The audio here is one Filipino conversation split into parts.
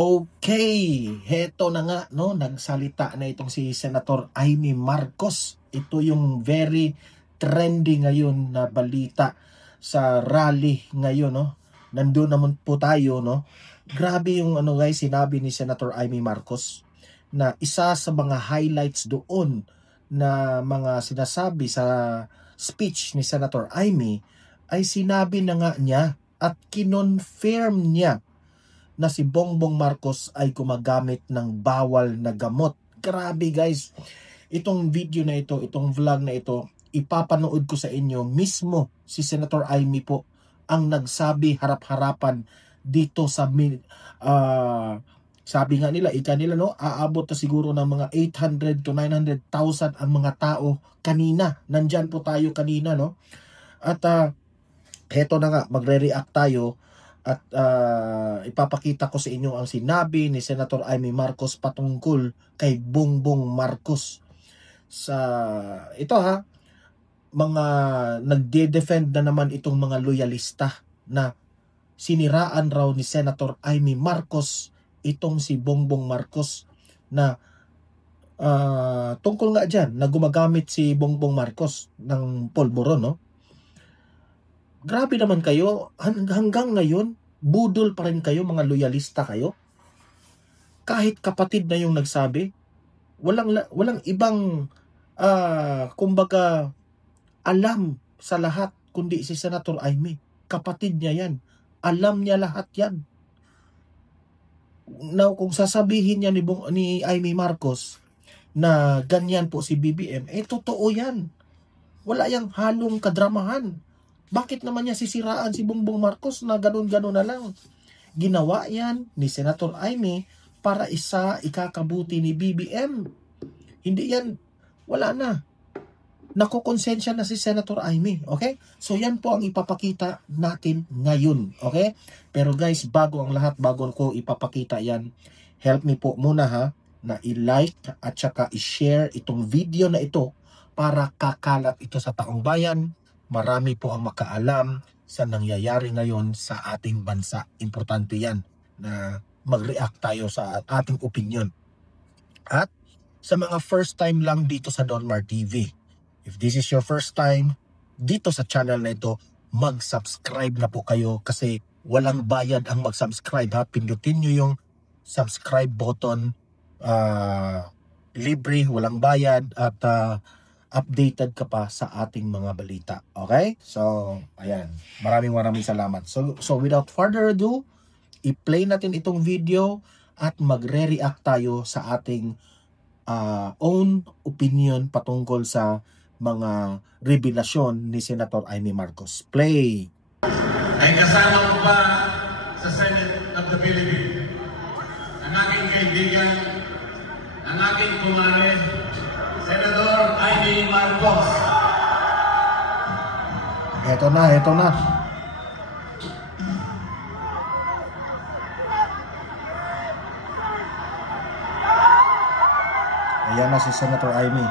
Okay, heto na nga, no, nagsalita na itong si Senator Amy Marcos. Ito yung very trendy ngayon na balita sa rally ngayon, no. Nandun naman po tayo, no. Grabe yung guys, sinabi ni Senator Amy Marcos na isa sa mga highlights doon na mga sinasabi sa speech ni Senator Amy ay sinabi na nga niya at kinonfirm niya na si Bongbong Marcos ay gumagamit ng bawal na gamot. Grabe guys, itong video na ito, itong vlog na ito, ipapanood ko sa inyo mismo si Senator Amy po ang nagsabi harap-harapan dito sa sabi nga nila, no, aabot na siguro ng mga 800 to 900,000 ang mga tao kanina. Nandyan po tayo kanina, no? At heto na nga, magre-react tayo at ipapakita ko sa inyo ang sinabi ni Senator Amy Marcos patungkol kay Bongbong Marcos. Sa ito mga nagde-defend na naman itong mga loyalista na siniraan raw ni Senator Amy Marcos itong si Bongbong Marcos na tungkol nga dyan na gumagamit si Bongbong Marcos ng polvoron, no? Grabe naman kayo, hanggang ngayon, budol pa rin kayo, mga loyalista kayo. Kahit kapatid na yung nagsabi, walang ibang, kumbaga, alam sa lahat, kundi si Senator Amy. Kapatid niya yan. Alam niya lahat yan. Now, kung sasabihin niya ni Amy Marcos na ganyan po si BBM, totoo yan. Wala yang halong kadramahan. Bakit naman niya sisiraan si Bongbong Marcos na ganun-ganun na lang? Ginawa yan ni Senator Amy para ikakabuti ni BBM. Hindi yan, wala na. Nakukonsensya na si Senator Amy, okay? So yan po ang ipapakita natin ngayon, okay? Pero guys, bago ang lahat, bago ko ipapakita yan, help me po muna na i-like at saka i-share itong video na ito para kakalat ito sa taong bayan. Marami po ang makaalam sa nangyayari ngayon sa ating bansa. Importante yan na mag-react tayo sa ating opinion. At sa mga first time lang dito sa Don Mar TV, if this is your first time dito sa channel na ito, mag-subscribe na po kayo kasi walang bayad ang mag-subscribe. Pindutin nyo yung subscribe button, libre, walang bayad at updated ka pa sa ating mga balita. Okay? So, ayan. Maraming salamat. So without further ado, i-play natin itong video at magre-react tayo sa ating own opinion patungkol sa mga revelasyon ni Senator Amy Marcos. Play! Ay kasama ko pa sa Senate of the Philippines ang aking kaibigan, ang aking kumare, Senator Amy Marcos. Ito na. Ayan na si Senator Amy.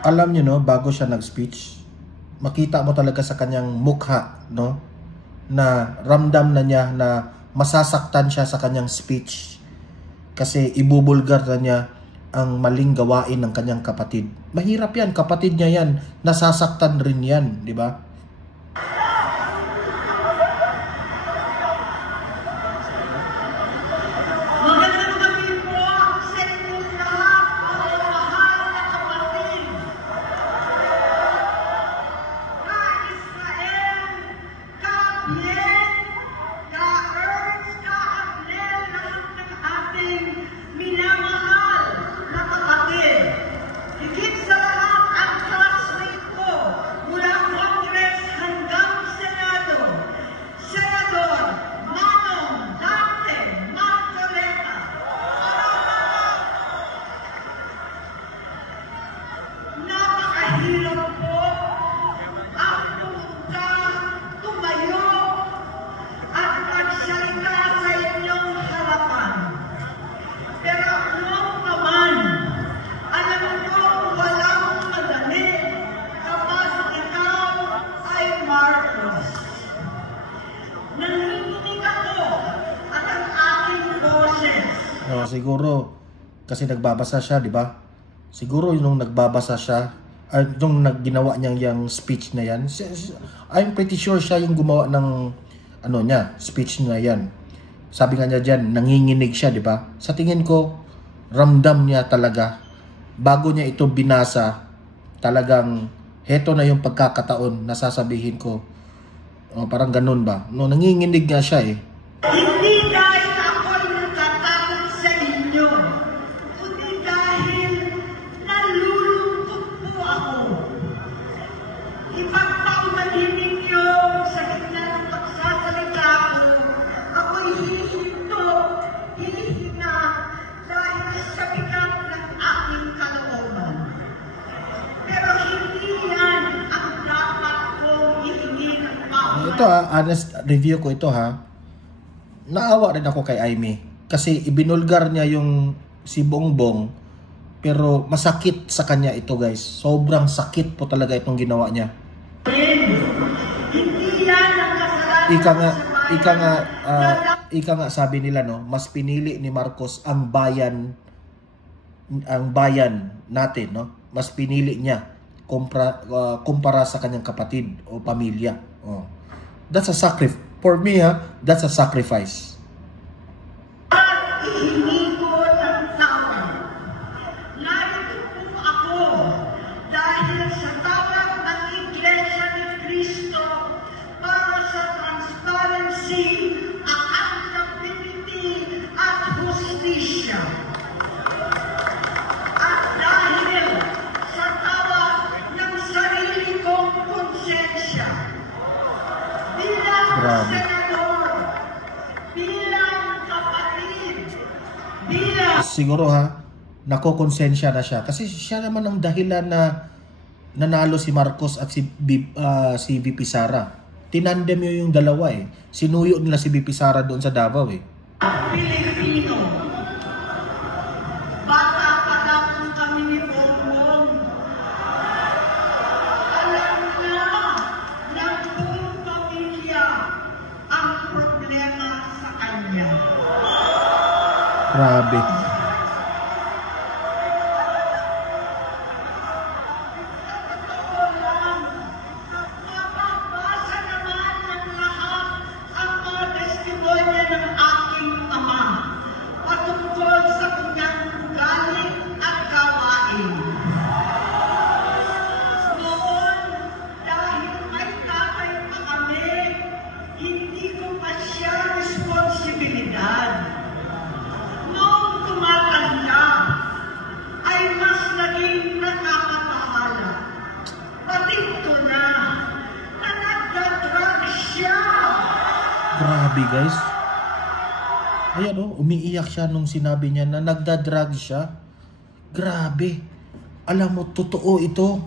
Alam niyo, no, bago siya nag-speech, makita mo talaga sa kanyang mukha, no, na ramdam na niya na masasaktan siya sa kanyang speech. Kasi ibubulgar na niya ang maling gawain ng kanyang kapatid. Mahirap yan, kapatid niya yan. Nasasaktan rin yan, di ba? Magandang gabi po sa inyong lahat, mga mahal na kapatid. Ka-Israel, ka-Bien, ka-Ernst, ka-Abnel, lahat ng ating minamahal na kapatid. Higit sa lahat ang classmate ko mula Congress hanggang Senado, Senador Manong Dante Marcoleta. Napakahirap po ang pumunta, tumayo, Siguro kasi nagbabasa siya, di ba? Siguro nung nagbabasa siya, nung ginawa niya yung speech na yan, I'm pretty sure siya yung gumawa ng speech na yan. Sabi nga niya dyan, nanginginig siya, di ba? Sa tingin ko, ramdam niya talaga. Bago niya ito binasa, talagang heto na yung pagkakataon na sasabihin ko. Parang ganun ba? No, nanginginig nga siya eh. Hindi dahil ako'y natatakot sa inyo, kundi dahil nalulungkot po ako. Ipagpaumanhin ninyo sa gitna ng pagsasalita ko, ako'y hihinto, hihina, dahil sa bigat ng aking kalooban. Pero hindi yan ang dapat kong ihingi ng paumanhin. Ito honest review ko ito Naawa rin ako kay Aimee kasi ibinulgar niya yung si Bongbong, pero masakit sa kanya ito, guys. Sobrang sakit po talaga itong ginawa niya. Hindi yan ang kasalanan Ika nga sabi nila, no, mas pinili ni Marcos ang bayan natin, no? Mas pinili niya kumpara sa kanyang kapatid o pamilya. That's a sacrifice. For me, that's a sacrifice. Ihingi ko ng tawad. Narito po ako dahil sa tawag ng Iglesia ni Cristo para sa transparency, accountability, at hustisya. At dahil sa tawag ng sarili kong konsensya, bilang senador, bilang kapatid, bilang... Siguro nakokonsensya na siya. Kasi siya naman ang dahilan na nanalo si Marcos at si VP Sara. Tinandem yung dalawa eh. Sinuyo nila si VP Sara doon sa Davao eh. Pilipino. Bata pa lang kami ni Bongbong. Alam na ng buong pamilya ang problema sa kanya. Grabe. Totoo lang, mababasa naman ng lahat ang mga testimonya ng aking ama patungkol sa kanyang ugali at gawain. Noon, dahil may tatay pa kami, hindi ko pa siya responsibilidad. Noong tumatanda, ay mas naging nakakabahala. Patid ko na nagdadrag siya. Grabe, guys. Ayan umiiyak siya nung sinabi niya na nagdadrag siya. Grabe. Alam mo, totoo ito.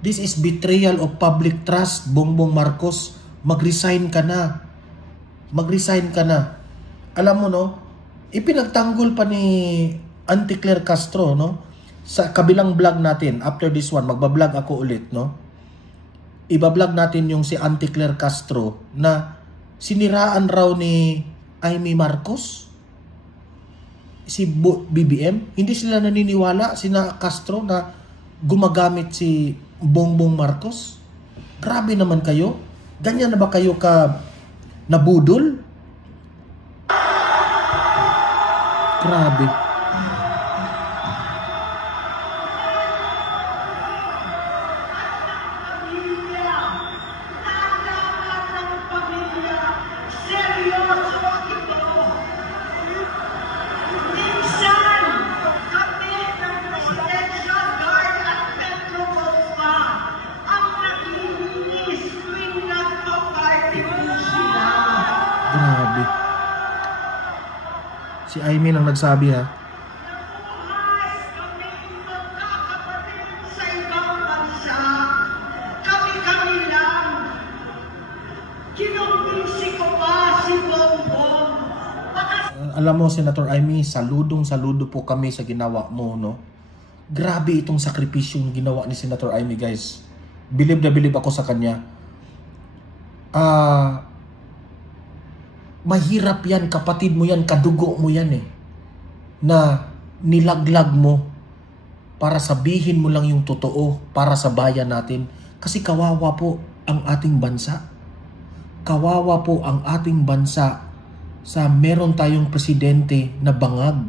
This is betrayal of public trust, Bongbong Marcos. Mag-resign ka na. Mag-resign ka na. Alam mo, no? Ipinagtanggol pa ni Auntie Claire Castro, no? Sa kabilang vlog natin, after this one, magbablog ako ulit, no? Ibablog natin yung si Auntie Claire Castro na siniraan raw ni Aimee Marcos, si BBM. Hindi sila naniniwala, sina Castro, na gumagamit si Bongbong Marcos. Grabe naman kayo. Ganyan na ba kayo ka nabudol? Grabe. Pamilya, nalaman ng pamilya, seryoso ito. Minsan, kami ng Presidential Guard at Metro Manila ang naglilinis tuwing nagpa-party sila. Grabe. Si Aimee lang nagsabi Nabuhay kami magkakapatid sa ibang bansa. Kami-kami lang. Kinumbinsi ko pa si Bongbong. Alam mo, Senator Aimee, saludo po kami sa ginawa mo, no? Grabe itong sakripisyong ginawa ni Senator Aimee, guys. Believe na believe ako sa kanya. Mahirap yan, kapatid mo yan, kadugo mo yan eh. na nilaglag mo para sabihin mo lang yung totoo para sa bayan natin. Kasi kawawa po ang ating bansa. Kawawa po ang ating bansa sa meron tayong presidente na bangag.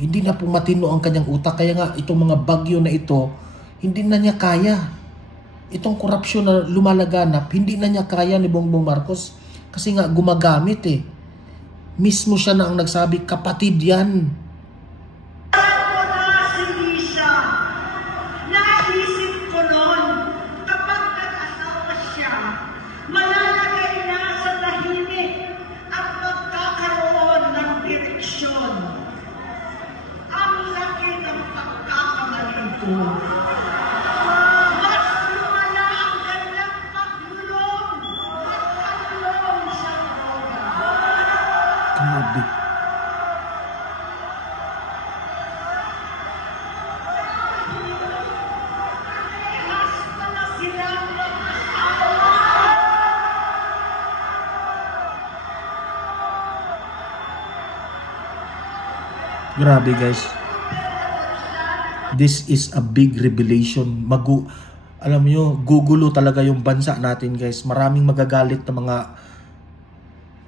Hindi na po matino ang kanyang utak. Kaya nga itong mga bagyo na ito, hindi na niya kaya. Itong korupsyon na lumalaganap, hindi na niya kaya ni Bongbong Marcos. Kasi nga gumagamit eh. Mismo siya na ang nagsabi, kapatid yan. Grabe. Grabe guys. This is a big revelation. Alam niyo, gugulo talaga yung bansa natin guys. Maraming magagalit na mga,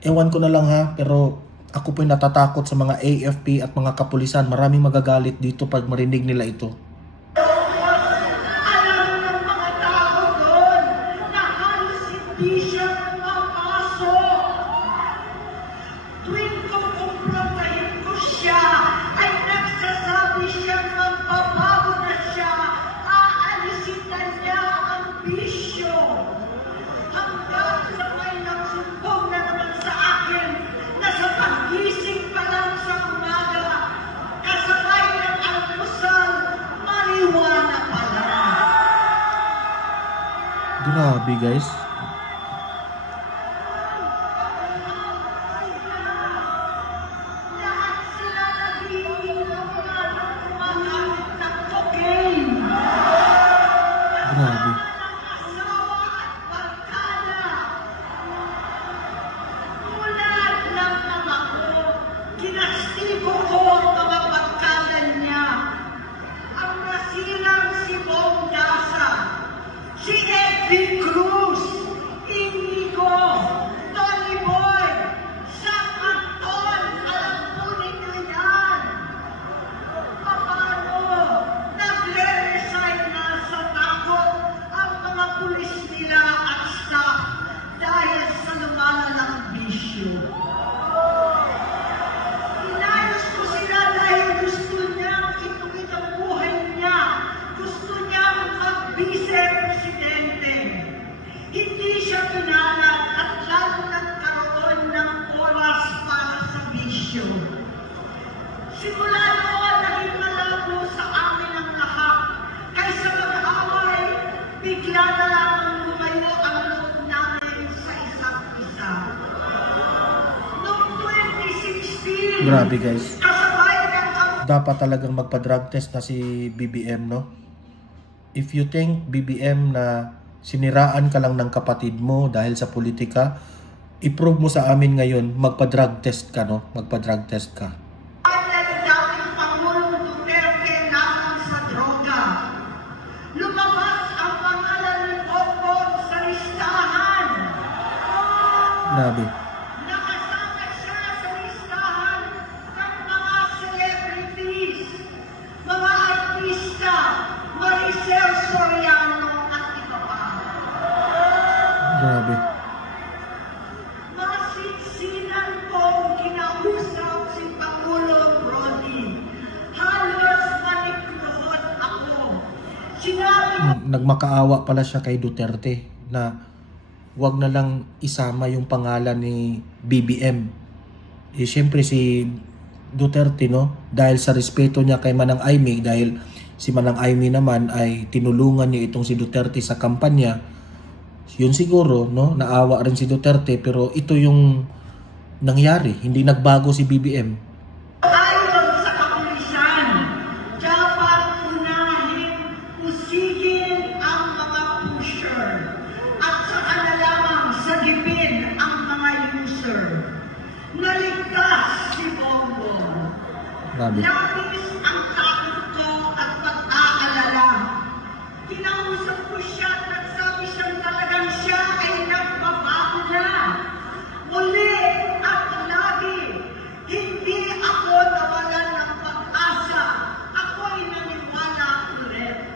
ewan ko na lang ha, pero ako po'y natatakot sa mga AFP at mga kapulisan. Maraming magagalit dito pag marinig nila ito. Alam ng mga tao doon na halos hindi siya mapasok. Tuwing kukumprontahin ko siya, ay nagsasabi siya magbabago na siya. Aalisin na niya ang bisyo. Hanggang sa may nagsumbong na naman sa akin na sa pag-gising pa lang sa umaga, kasabay ng almusal, marijuana pala. Grabe guys. Lahat sila nagiinom na ng gumagamit ng cocaine. Grabe. Ng asawa at barkada. Tulad ng mama ko, kinastigo ko ang mga barkada niya. Ang nasilang si Bong Dasa, si Edwin Cruz, Inigo, Tony Boy, Sam Anton, alam po ninyo yan. Paano nagre-resign na sa takot ang mga pulis nila at staff dahil sa lumalalang bisyo. Inayos ko sila dahil gusto niyang ituwid ang buhay niya. Gusto niyang mag-vice-presidente. Hindi siya pinalag at lalo nagkaroon ng oras para sa bisyo. Simula noon, naging malabo sa amin ang lahat. Kaysa mag-away, bigla na lamang lumayo ang loob namin sa isa't isa. Noong 2016, Grabe guys. kasabay ng Dapat talagang magpa-drug test na si BBM, no? If you think BBM na siniraan ka lang ng kapatid mo dahil sa politika, i-prove mo sa amin ngayon, magpa-drug test ka, no? Magpa-drug test ka. ng dating Pangulong Duterte naman sa droga. Lumabas ang pangalan ni Bongbong sa listahan. Grabe. Nakasama siya sa listahan ng mga celebrities, mga artista, Maricel Soriano at iba pa. Grabe. Masinsinan kong kinausap si Pangulong Rodi. Halos manikluhod ako. Sinabi Nagmakaawa pala siya kay Duterte na wag na lang isama yung pangalan ni BBM. Eh, syempre si Duterte, no? Dahil sa respeto niya kay Manang Aimee, dahil si Manang Aimee naman ay tinulungan niya itong si Duterte sa kampanya. Yun siguro, no? Naawa rin si Duterte, pero ito yung nangyari. Hindi nagbago si BBM. ayon sa kapulisan, dapat unahin, usigin ang mga pusher at saka na lamang sagipin ang mga user. Naligtas si Bongbong. Grabe. Labis ang takot ko at pag-aalala. Kinausap ko siya at nagsabi siyang talagang siya ay nagbabago na. Muli at lagi, hindi ako nawalan ng pag-asa. Ako'y naniwala ulit.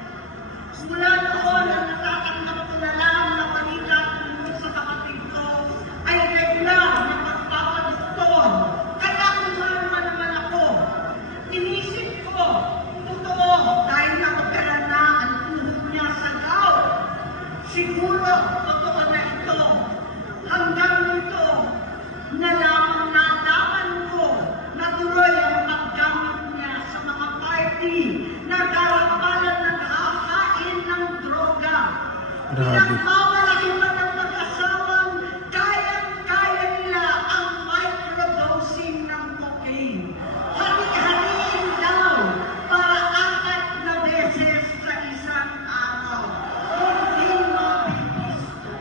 Mula noon ang natatanggap ko na lang na balita tungkol sa kapatid ko ay regla na magpapaduktor. Kaya kumarma naman ako. Inisip ko, totoo, dahil nakapera na ang tuhod niya sa gout. Siguro, totoo na ito. Hanggang nito, nalaman ko na tuloy ang paggamit niya sa mga party na garapalan na nakakain ng droga. Grabe. Pinagmamalaki pa ng mag-asawang kayang-kaya nila ang microdosing ng cocaine. Hati-hatiin daw para 4 na beses sa isang araw. Hindi mabibisto.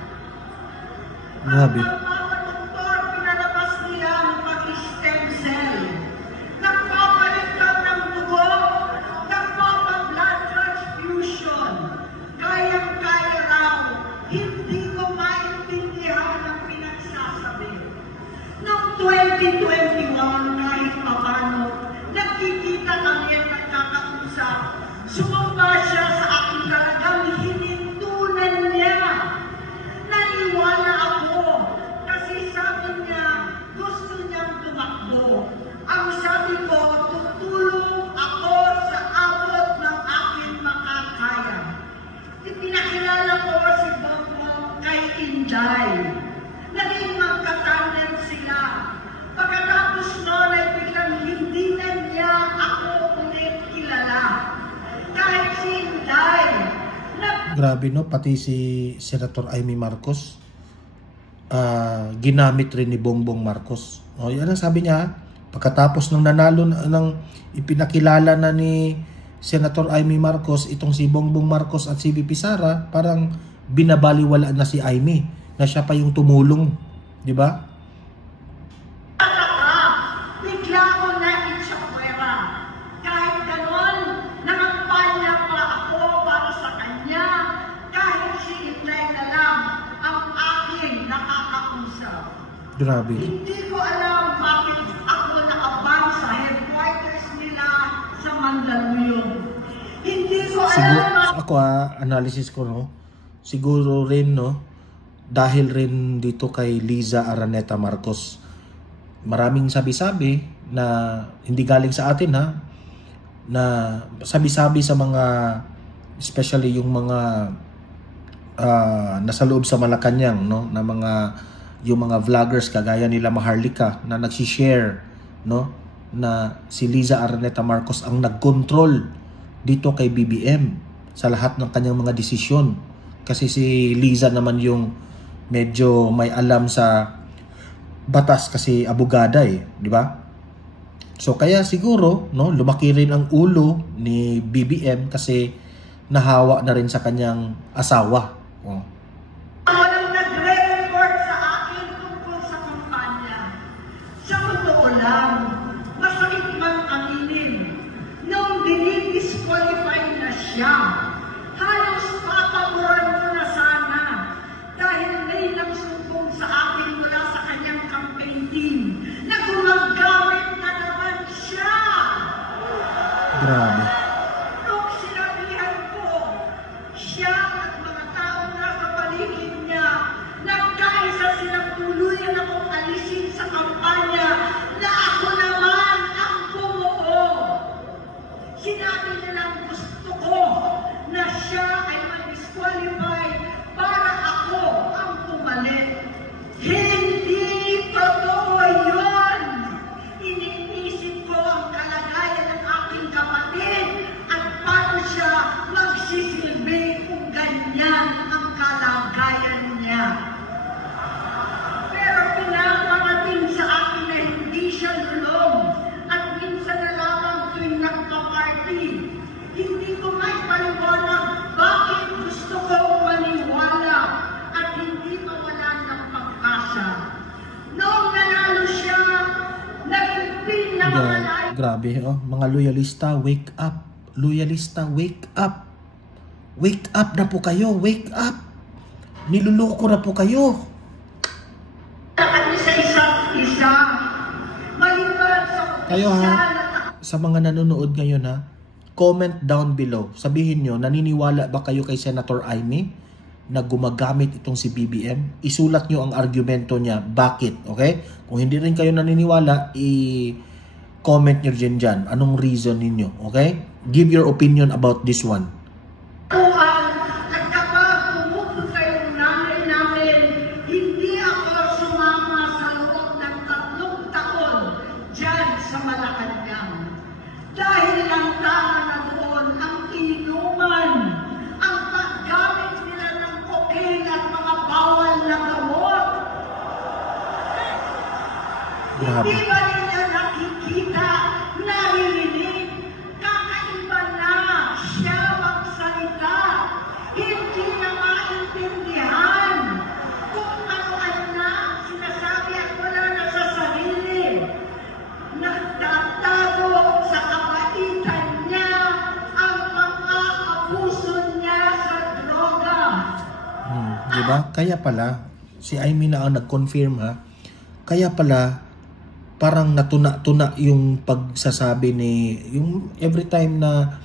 Grabe. Ang magpapadoktor, pinalabas nila ang pag-stem cell. Nagpapaligtad ng dugo, nagpapa-blood transfusion. Kayang-kaya raw, hindi ko maintindihan ang pinagsasabi. Noong 2021, kahit papano, nagkikita kami at nagkakausap. Sumamba siya sa aking talagang hinintunan niya. Naniwala ako kasi sabi niya gusto niyang tumakbo. Ang sabi ko, tutulong ako sa abot ng aking makakaya. Ipinakilala ko si Bongbong kay Inday. Naging magkatandem sila. Pagkatapos noon ay biglang hindi na niya ako ulit kilala. Kahit si Inday, Grabe, no? Pati si Senator Amy Marcos, ginamit rin ni Bongbong Marcos. O, yan ang sabi niya, pagkatapos ng nanalo, ng ipinakilala na ni Senator Amy Marcos, itong si Bongbong Marcos at si VP Sara, parang binabaliwala na si Amy, na siya pa yung tumulong. Di ba? bigla ko na itsapwera. Kahit ganon, nakampanya pa ako para sa kanya. Kahit si Inday na lang ang aking nakakausap. Grabe. Hindi ko alam bakit ako naabang sa headquarters nila sa Mandaluyong. Hindi ko alam Ako analysis ko, no? Siguro rin, no? Dahil rin dito kay Liza Araneta Marcos. Maraming sabi-sabi na hindi galing sa atin, ha? Na sabi-sabi sa mga, especially yung mga nasa loob sa Malacanang, no? Na yung mga vloggers kagaya nila Maharlika na nagsi-share, no? Na si Liza Araneta Marcos ang nag-control dito kay BBM sa lahat ng kanyang mga desisyon. Kasi si Liza naman yung medyo may alam sa batas kasi abogada di ba? So kaya siguro, no, lumaki rin ang ulo ni BBM kasi nahawa na rin sa kanyang asawa. Oh. walang nagre-report sa akin tungkol sa kampanya. Sa totoo lang, masakit man aminin, nung dinidisqualify na siya, halos papaboran ko na sana dahil may nagsumbong sa akin mula sa kanyang campaign team na gumagamit na naman siya. Grabe. Nung sinabihan ko, siya at mga taong nasa paligid niya, nagkaisa silang tuluyan akong alisin sa kampanya na ako naman ang bumuo. Sinabi nilang gusto ko na siya ay ma-disqualify para ako ang pumalit. Hindi totoo yun! Iniisip ko ang kalagayan ng aking kapatid at paano siya magsisilbi kung ganyan ang kalagayan niya. Pero pinaparating sa akin na hindi siya lulong at minsan na lamang tuwing nagpa-party. Hindi ko maipaliwanag bakit gusto ko maniwala at hindi mawalan ng pag-asa. Noong nanalo siya, naging pinakamalaya Grabe, oh. Mga loyalista, wake up. Loyalista, wake up. Wake up na po kayo. Wake up. Niluloko na po kayo. kami sa isa't isa. Maliban sa Kayo ha, sa mga nanonood ngayon ha, comment down below. Sabihin nyo, naniniwala ba kayo kay Senator Amy na gumagamit itong si BBM? Isulat nyo ang argumento niya. Bakit? Okay? Kung hindi rin kayo naniniwala, i-comment nyo dyan. Anong reason ninyo? Okay? Give your opinion about this one. at kapag pumupunta yung nanay namin, hindi ako sumama sa loob ng 3 taon dyan sa Malacanang. Dahil lang tama na doon ang inuman, ang paggamit nila ng cocaine at mga bawal na gamot. Grabe. Hindi ba ninyo nakikita, naririnig, kakaiba na siya magsalita, hindi na maintindihan kung ano-ano na sinasabi at wala na sa sarili. Nagtatago sa kabaitan niya ang mga abuso niya sa droga. Diba? Kaya pala, si Amy na ang nag-confirm ha, kaya pala, parang natuna-tuna yung pagsasabi ni, yung every time na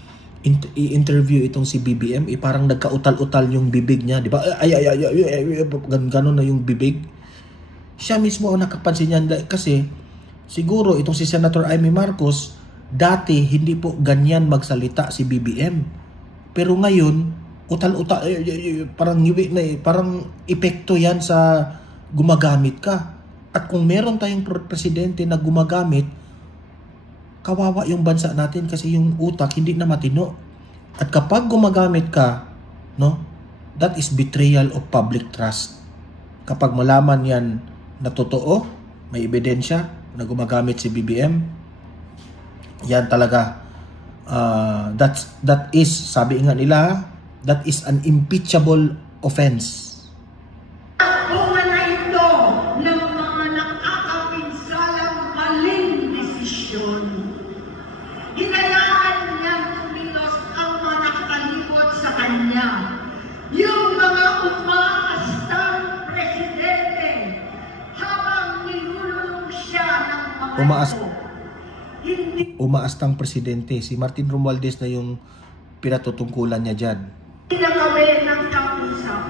i-interview itong si BBM, parang nagkautal-utal yung bibig niya, di ba? Ganon na yung bibig. Siya mismo ang nakapansin niya kasi siguro itong si Senator Amy Marcos, dati hindi po ganyan magsalita si BBM. Pero ngayon, utal-utal, parang parang epekto yan sa gumagamit ka. At kung meron tayong presidente na gumagamit, kawawa yung bansa natin kasi yung utak hindi na matino. At kapag gumagamit ka, no, that is betrayal of public trust. Kapag malaman yan na totoo, may ebidensya na gumagamit si BBM, yan talaga, that is, sabi nga nila, that is an impeachable offense. Bunga na ito ng mga nakakapinsalang maling desisyon. Hinayaan niyang kumilos ang mga nakakalibot sa kanya. Yung mga umaastang presidente habang nilulunong siya ng mga umaastang presidente. Si Martin Romualdez na yung pinatutungkulan niya dyan. Pinagawin ng kausap.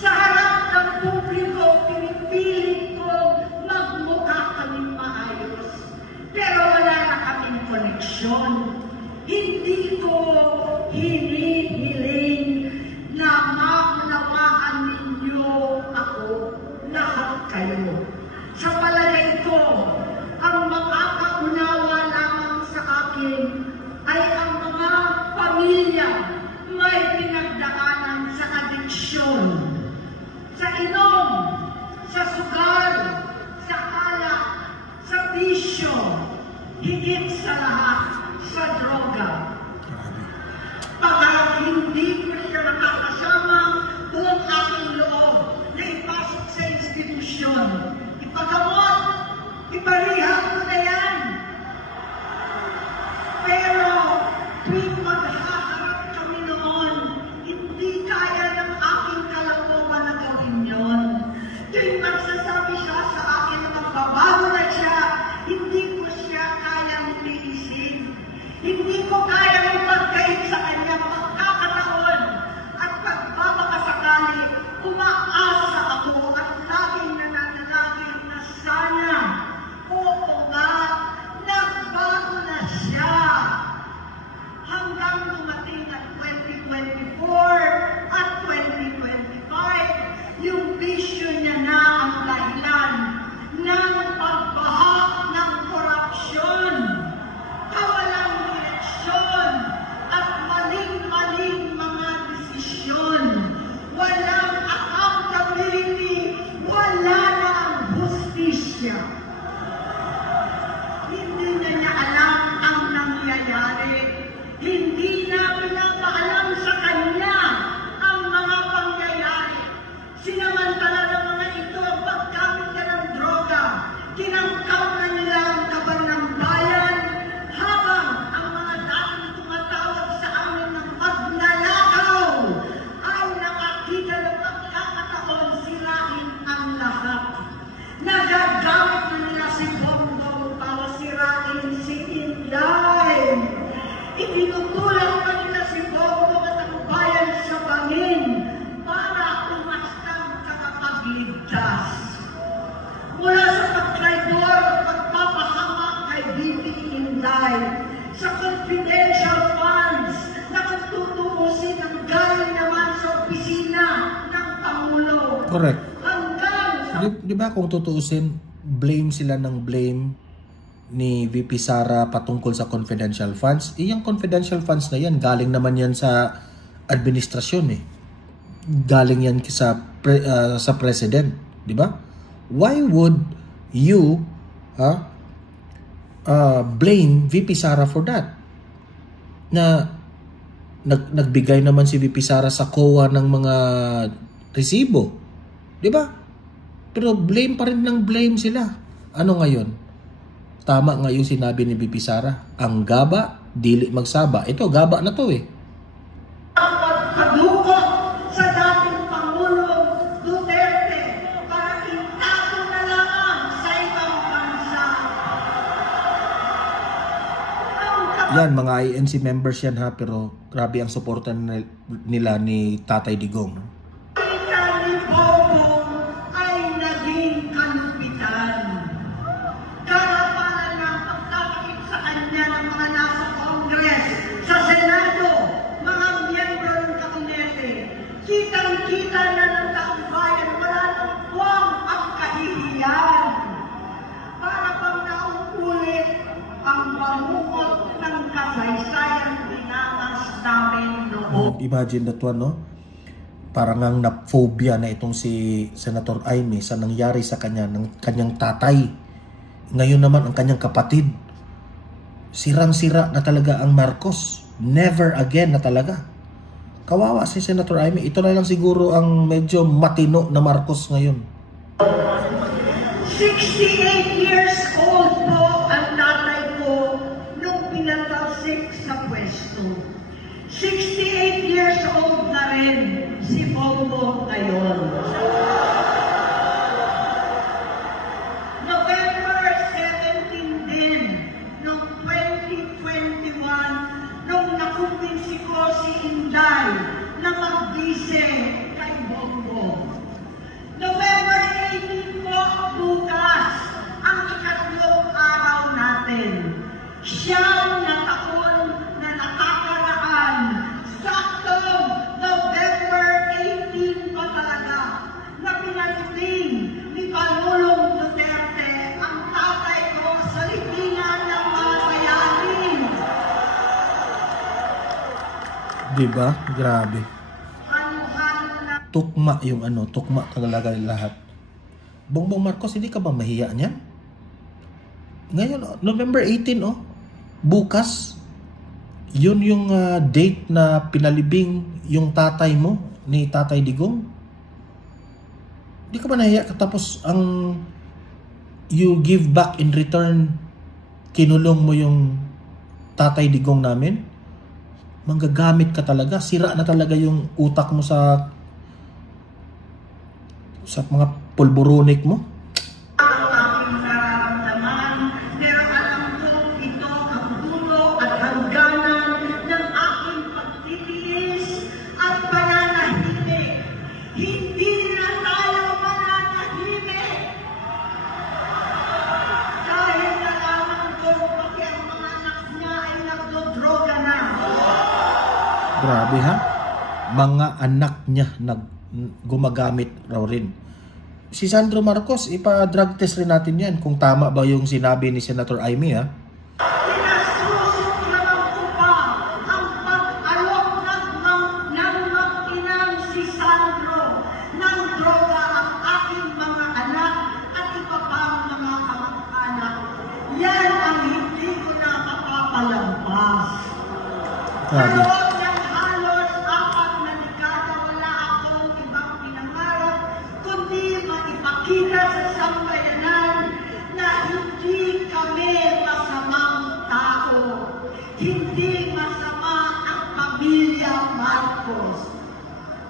Sa harap ng publiko, pinipilit ko magmukha kaming maayos. Pero wala na kaming koneksyon. Hindi ko hinihiling na maunawaan ninyo ako, lahat kayo. Sa palagay ko, ang makakaunawa lamang sa akin ay ang mga pamilya may pinagdaanan sa adiksyon, sa inom, sa sugal, sa alak, sa bisyo, higit sa lahat, sa droga. Pagkat hindi Itinutulak pa nila si Bongbong at ang bayan sa bangin para umastang kakapagligtas. Mula sa pagtraidor at pagpapahamak kay BP Inday, sa confidential funds na tutuusin ang galing naman sa opisina ng Pangulo. Correct. Hanggang sa Di ba kung tutuusin, blame sila ng blame ni VP Sara patungkol sa confidential funds. Yung confidential funds na yan, galing naman yan sa administrasyon eh. Galing yan sa president, di ba? Why would you blame VP Sara for that? Na nagbigay naman si VP Sara sa COA ng mga resibo, di ba? Pero blame pa rin ng blame sila. Ano ngayon? Tama nga yung sinabi ni VP Sara, ang gaba, dili magsaba. Ito, gaba na to eh. pagkadukot sa dating Pangulong Duterte para itago na lamang sa ibang bansa. Yan, mga INC members yan ha, pero grabe ang suporta nila ni Tatay Digong. Kapita ni Bongbong ay naging kalupitan. Karapalan ng pagkakit sa kanya ng mga nasa Congress, sa Senado, mga miyembro ng kabinete. Kitang-kita na ng taong bayan, wala nang buwang pagkahihiyan. Para bang nauulit ang pamukot ng kasaysayan dinanas namin noon. Imagine that one, no? Parang ang na-phobia na itong si Senator Amy sa nangyari sa kanya, ng kanyang tatay. Ngayon naman ang kanyang kapatid. Sirang-sira na talaga ang Marcos. Never again na talaga. Kawawa si Senator Amy. Ito na lang siguro ang medyo matino na Marcos ngayon. 68 years old po ang tatay ko nung pinatalsik sa pwesto. 68 years old na rin si Bongbong ngayon. November 17 din nung 2021 nung nakumbinsi ko si Inday na magbise kay Bongbong. November 18 po bukas ang ikatlong araw natin. Siyam na taon na nakakaraan. Saktong November 18 pa talaga na pinarating ni Pangulong Duterte ang tatay ko sa libingan ng mga bayanin. Diba? Grabe. Halo-halo na Tukma yung tukma talaga lahat. Bongbong Marcos, hindi ka ba mahiya niyan? Ngayon, November 18, bukas, yun yung date na pinalibing yung tatay mo, ni Tatay Digong. Hindi ka ba nahiya tapos ang you give back in return, kinulong mo yung Tatay Digong namin? Manggagamit ka talaga, sira na talaga yung utak mo sa mga pulburonik mo. ang aking nararamdaman, pero alam ko ito ang dulo at hangganan ng aking pagtitiis at pananahimik. Hindi na tayo mananahimik. Dahil nalaman ko pati ang mga anak niya ay nagdodroga na. Grabe ha? Mga anak niya gumagamit raw rin. Si Sandro Marcos, ipa-drug test rin natin yan kung tama ba yung sinabi ni Senator Amy ha? Pinasusuklaman ko pa ang pag-alok ng mag-inang si Sandro ng droga ang aking mga anak at iba pang mga kamag-anak. Yan ang hindi ko na mapapalampas. Grabe. Pero ng halos 4 na dekada wala akong ibang pinangarap kundi maipakita sa sambayanan na hindi kami masamang tao. Hindi masama ang pamilya Marcos.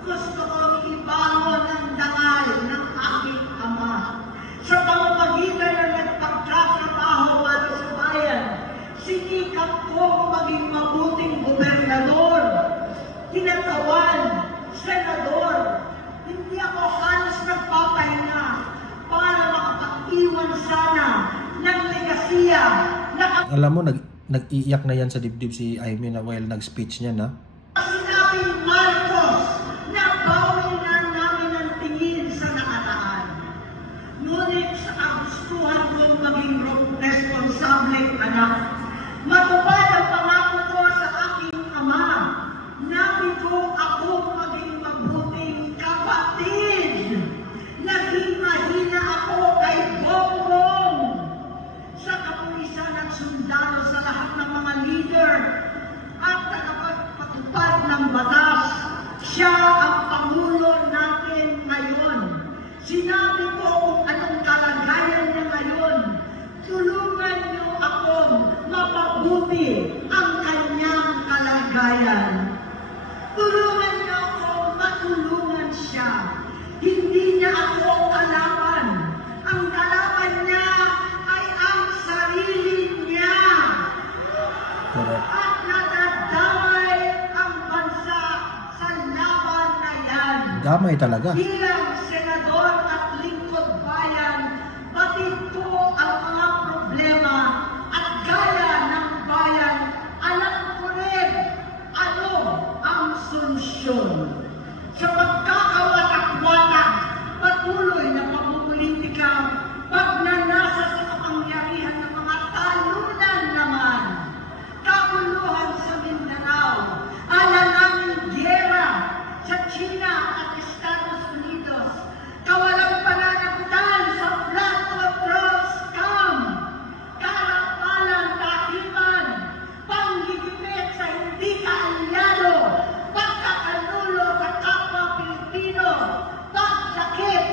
Gusto kong ibangon ang dangal ng aking ama. Sa pamamagitan ng nagpagtatrabaho para sa bayan, sinikap kong maging mabuting Senador, hindi ako halos nagpapahinga para makapag-iwan sana ng legasiya na Alam mo, nag-iiyak na yan sa dibdib si Amy na while nag-speach niya na. sinabi ni Marcos na bawal na namin ang tingin sa nakaraan. Ngunit sa kagustuhan kong maging responsableng anak, matupad ang pangako ko sa aking ama na bigo ako maging mabuting kapatid. Naging mahina ako kay Bongbong sa kapulisan at sundalo sa lahat ng mga leader at nakapagpatupad ng batas. Siya ang Pangulo natin ngayon. Sinabi ko kung anong kalagayan niya ngayon. Tulungan niyo akong mapabuti ang kanyang kalagayan. Tulungan niyo akong matulungan siya. Hindi niya ako kalaban. Ang kalaban niya ay ang sarili niya. Correct. At nadadamay ang bansa sa laban na yan. Damay talaga. Bilang senador at lingkod bayan, batid ko ang mga problema at gaya ng bayan, alam ko rin ano ang solusyon. Sa pagkakawatak-watak, patuloy na pamumulitika, pagnanasa sa kapangyarihan ng mga talunan naman, kaguluhan sa Mindanao, alanganing giyera sa China at Estados Unidos, kawalang pananagutan sa flood control scam, karapalang kahiman, panggigipit sa hindi kaalyado, pagkakanulo sa kapwa Pilipino, pagsakit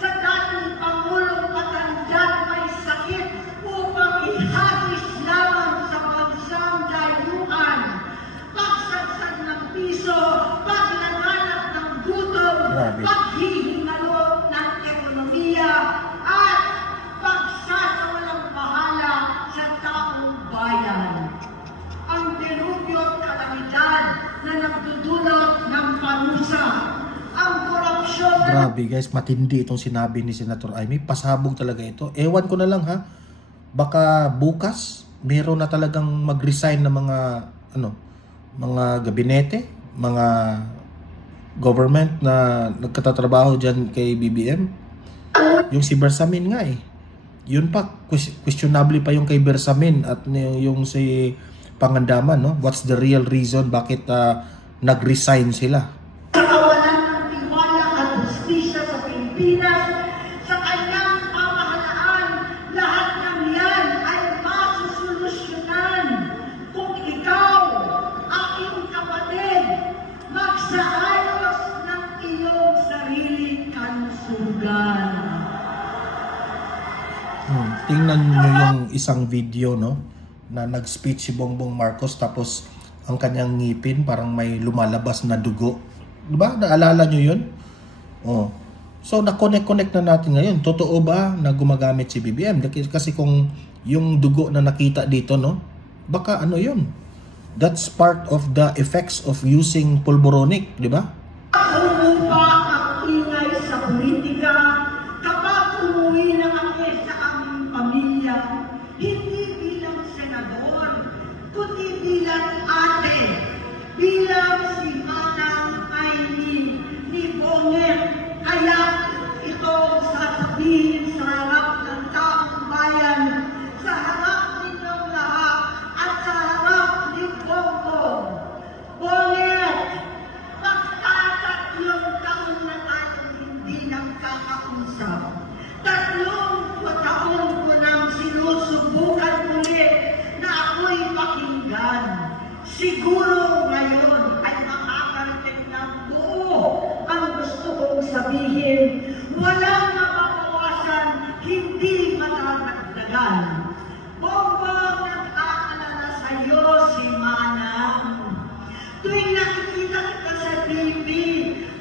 sa dating Pangulong Matandang may sakit upang ihagis lamang sa bansang dayuhan, pagsagsag ng piso, paglaganap ng gutom, Grabe. paghihingalo ng ekonomiya, at pagsasawalang bahala sa taong bayan. Ang delubyo at kalamidad na nagdudulot ng panusa, ang korupsyon na Grabe guys, matindi itong sinabi ni Senator Amy. Pasabog talaga ito. Ewan ko na lang ha. Baka bukas meron na talagang mag-resign ng mga gabinete, mga government na nagkatatrabaho dyan kay BBM. Yung si Bersamin nga eh. Yun pa, questionable pa yung kay Bersamin at yung si Pangandaman, no? What's the real reason bakit nag-resign sila? sa kawalan ng tiwala at justisya sa Pilipinas, sa kanyang pamahalaan, lahat ng yan ay masusolusyonan kung ikaw, aking kapatid, magsaayos ng iyong sariling kalusugan. Tingnan nyo yung isang video, no? Na nag-speech si Bongbong Marcos tapos ang kanyang ngipin parang may lumalabas na dugo. Diba? Naalala nyo yun? Oh. So, na-connect na natin ngayon. Totoo ba na gumagamit si BBM? Kasi kung yung dugo na nakita dito, no? Baka ano yun? That's part of the effects of using pulboronic, di ba? Kung pa ang ingay sa politika, kapag umuwi na kami sa aming pamilya, hindi bilang senador, kundi bilang ate, bilang si Manang Amy ni Bonget. Kaya ito sasabihin sa harap ng taong bayan, sa harap ninyong lahat, at sa harap ni Bongbong. Bonget, magtatatlong taon na tayong hindi nagkakausap. 3 taon ko nang sinusubukan ulit na ako'y pakinggan. Siguro ngayon ay makakarating ng buo ang gusto kong sabihin. Walang mababawasan, hindi matadagdagan. Bongbong, nag-aalala sa'yo si Manang. Tuwing nakikita kita sa TV,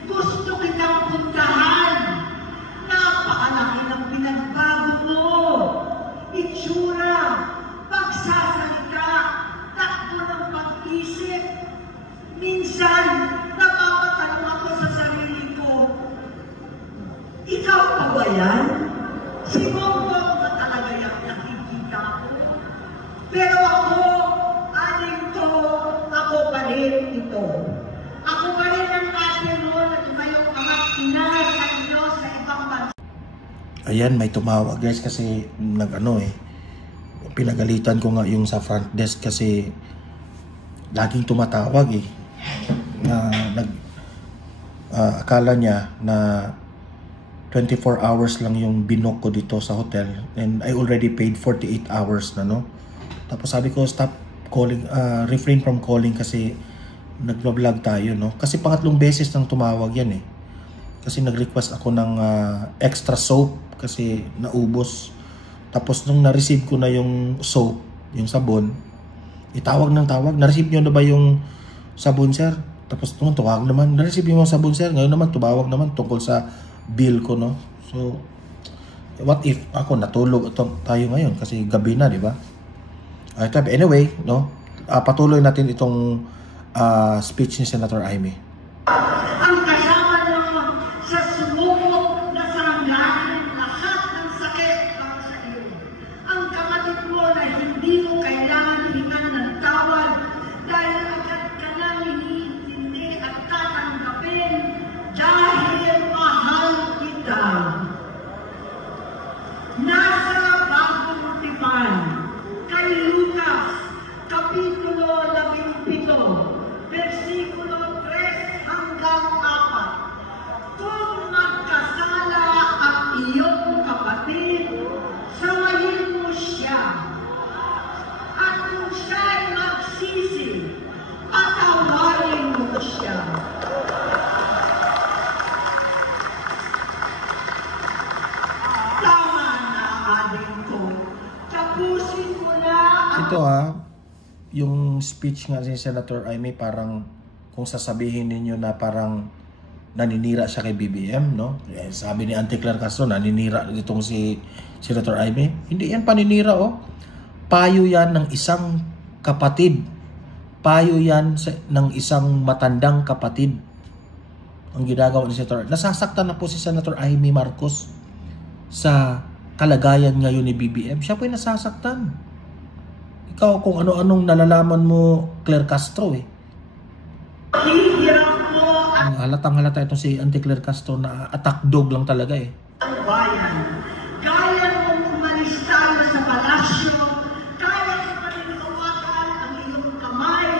gusto kitang puntahan. Napakalaki ng pinagbago mo. Itsura, pagsasalita, takbo ng pag-isip. Minsan, napapatanong ako sa Ayan, may tumawag guys kasi pinagalitan ko nga yung sa front desk kasi laging tumatawag na akala niya na 24 hours lang yung binook ko dito sa hotel and I already paid 48 hours na, no? Tapos sabi ko stop calling, refrain from calling kasi naglo-vlog tayo, no? Kasi pangatlong beses nang tumawag yan kasi nag-request ako ng extra soap kasi naubos. Tapos nung na-receive ko na yung soap, yung sabon, itawag ng tawag, na-receive nyo na ba yung sabon sir? Tapos nung tawag naman, na-receive yung sabon sir, ngayon naman tumawag naman tungkol sa bill ko, no? So what if ako natulog tayo ngayon kasi gabi na, di ba? Anyway, no? Patuloy natin itong speech ni Senator Amy. Ang kasama mo sa sumubok na saranglahin lahat ng sakit para sa iyo. Ang kapatid mo na hindi mo kailangan hingan ng tawad dahil agad ka na iniintindi at tatanggapin dahil mahal kita. Nasa bagong tipan kay Lucas, Kapitulo 17, versikulo 3 hanggang 4. Kung magkasala ang iyong kapatid, sawayin mo siya. At kung siya'y magsisi, patawarin mo siya. Tama na, aling ko. Tapusin mo na ang Ito yung speech nga si Senator Amy, parang kung sasabihin ninyo na parang naninira siya kay BBM, no? Sabi ni Auntie Claire Castro, naninira itong si Senator Amy. Hindi yan paninira, payo yan ng isang kapatid. Payo yan ng isang matandang kapatid. Ang ginagawa ni Senator. Nasasaktan na po si Senator Amy Marcos sa kalagayan ngayon ni BBM. Siya po ay nasasaktan. Ikaw kung ano-anong nalalaman mo, Claire Castro hihirap mo at Halatang halata ito si Auntie Claire Castro na attack dog lang talaga ang bayan. Kaya mong umalis tayo sa palasyo, kaya mo paniniwakan ang iyong kamay,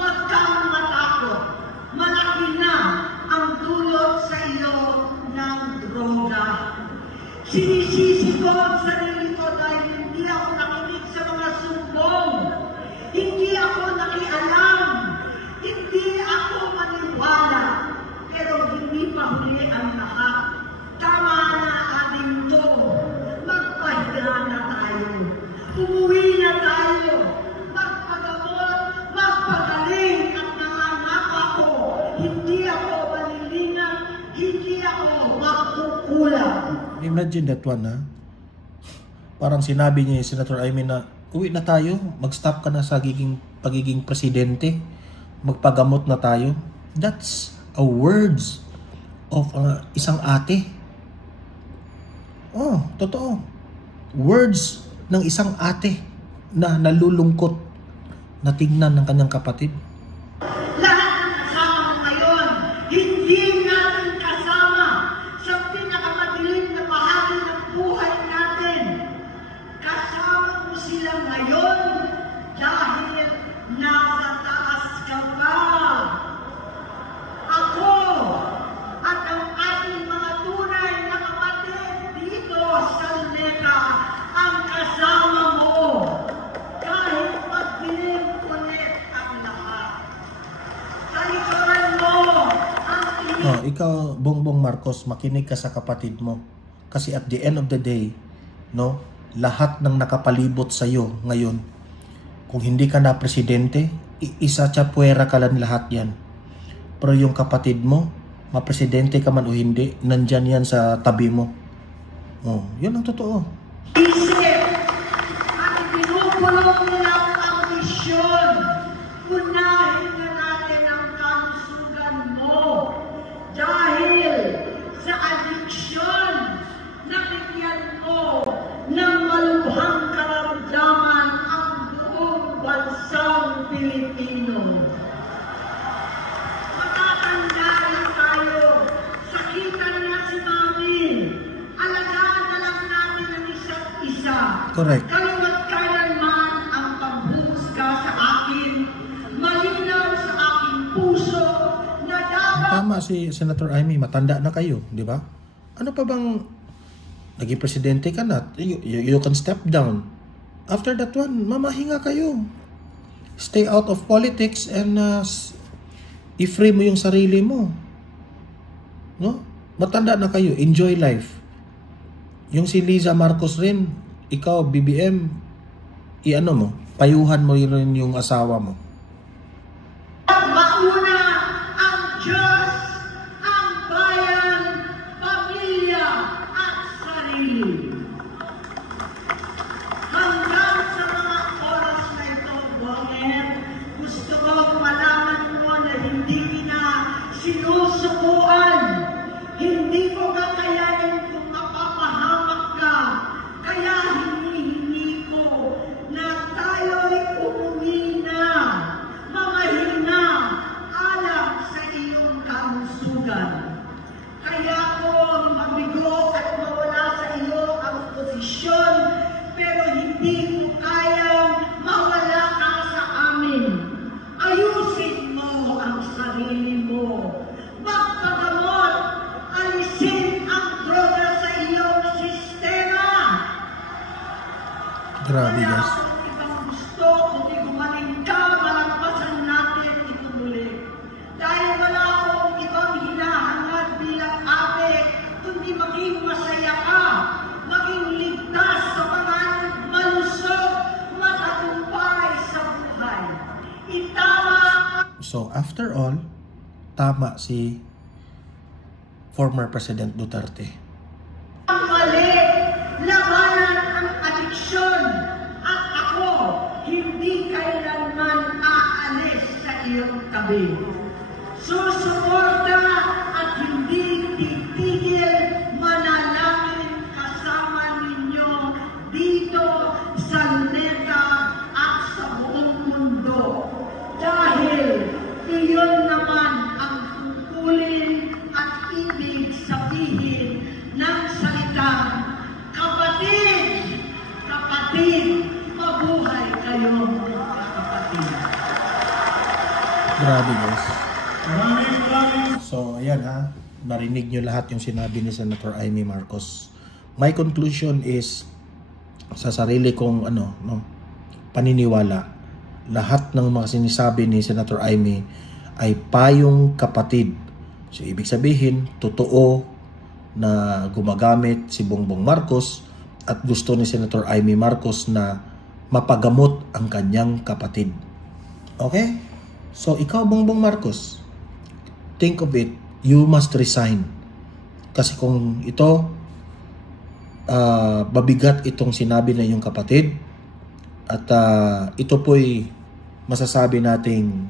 huwag kang matakot. Malaki na ang dulot sa iyo ng droga. Sinisisi ko ang sarili ko dahil hindi ako nakinig sa mga sumbong. Hindi ako nakialam. Hindi ako maniwala. Pero hindi pa huli ang lahat. Tama na ating to. Magpahinga na tayo. Umuwi na tayo. Magpagamot, magpagaling at nanganak ako. Hindi ako malilinang, hindi ako makukulang. Imagine that one, Parang sinabi niya yung Senator Amy na uwi na tayo, mag-stop ka na sa pagiging presidente, magpagamot na tayo. That's a words of isang ate. Totoo. Words ng isang ate na nalulungkot na tingnan ng kanyang kapatid. Lahat ng kasama mo ngayon, hindi natin kasama sa pinakamadilim na bahagi ng buhay natin. Kasama mo sila ngayon dahil nasa taas ka pa. Ako at ang ating mga tunay na kapatid dito sa Luneta ang kasama mo. Kahit magdilim ulit ang lahat. Talikuran mo ang Ikaw, Bongbong Marcos, makinig ka sa kapatid mo. Kasi at the end of the day, lahat ng nakapalibot sa iyo ngayon, kung hindi ka na presidente, isa puwera ka lang lahat yan. Pero yung kapatid mo, mapresidente ka man o hindi, nandyan yan sa tabi mo. Yun ang totoo. isip at pinupulong nilang ambisyon. Unahin na natin ang kalusugan mo dahil sa adiksyon na bigyan mo ng malubhang karamdaman ang buong bansang Pilipino. Matatanda na tayo, sakitan na si Mami, alagaan na lang Correct. Kaya't kailanman ang paghuhusga sa akin, malinaw sa aking puso na dapat Tama si Senator Amy, matanda na kayo, di ba? Ano pa bang naging presidente ka na? You can step down. After that one, mamahinga kayo. Stay out of politics and i-free mo yung sarili mo. No? Matanda na kayo, enjoy life. Yung si Liza Marcos rin, ikaw BBM, i-ano mo, payuhan mo rin yung asawa mo. mauna ang Diyos, ang bayan, pamilya at sarili. Hanggang sa mga oras na ito, Bonget, gusto ko malaman mo na hindi na sinusukuan. Hindi ko kakayanin kung mapapahamak ka. Kaya hinihingi ko na tayo'y umuwi na. Mamahina alam sa iyong kamusugan. Kaya ko mabigo at mawala sa iyo ang posisyon, pero hindi ko kayang mawala ka sa amin. Ayusin mo ang sarili mo. Magpagamot, alisin ang droga sa iyong sistema. Grabe guys. Kung ibang gusto, kundi gumaling ka, malagpasan natin ito muli. Dahil wala akong ibang hinahangad bilang ate, kundi maging masaya ka, maging ligtas sa mga malusog, matagumpay sa buhay. Itama ang So after all, tama si former President Duterte. mali, labanan ang adiksyon, at ako hindi kailanman aalis sa iyong tabi. Susuporta at hindi titigil manalangin kasama ninyo dito sa Luneta at sa buong mundo. Dahil iyon naman ang tungkulin at ibig sabihin ng salitang kapatid, kapatid, mabuhay kayong kapatid. Grabe guys. So ayan ha, narinig nyo lahat yung sinabi ni Senator Amy Marcos. My conclusion is, sa sarili kong paniniwala, lahat ng mga sinasabi ni Senator Amy ay payong kapatid. So ibig sabihin, totoo na gumagamit si Bongbong Marcos at gusto ni Senator Amy Marcos na mapagamot ang kanyang kapatid. Okay? So ikaw, Bongbong Marcos, think of it, you must resign. Kasi kung ito, babigat itong sinabi na yung kapatid, at ito po'y masasabi nating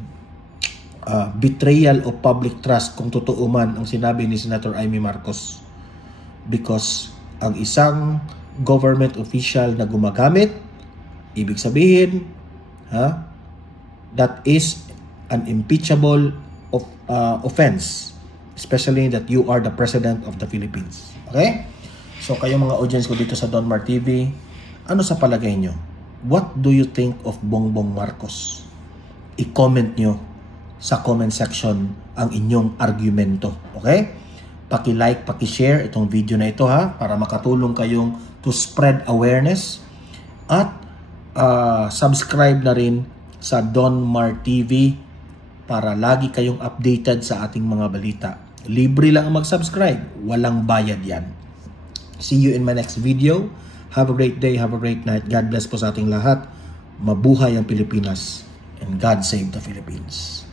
betrayal of public trust kung totoo man ang sinabi ni Senator Amy Marcos. Because ang isang government official na gumagamit, ibig sabihin, that is an impeachable offense, especially that you are the President of the Philippines. Okay? So kayong mga audience ko dito sa Don Mar TV, ano sa palagay nyo? What do you think of Bongbong Marcos? I-comment nyo sa comment section ang inyong argumento. Okay? Paki-like, paki-share itong video na ito para makatulong kayong to spread awareness. At subscribe na rin sa Don Mar TV para lagi kayong updated sa ating mga balita. Libre lang ang mag-subscribe. Walang bayad yan. See you in my next video. Have a great day. Have a great night. God bless po sa ating lahat. Mabuhay ang Pilipinas. And God save the Philippines.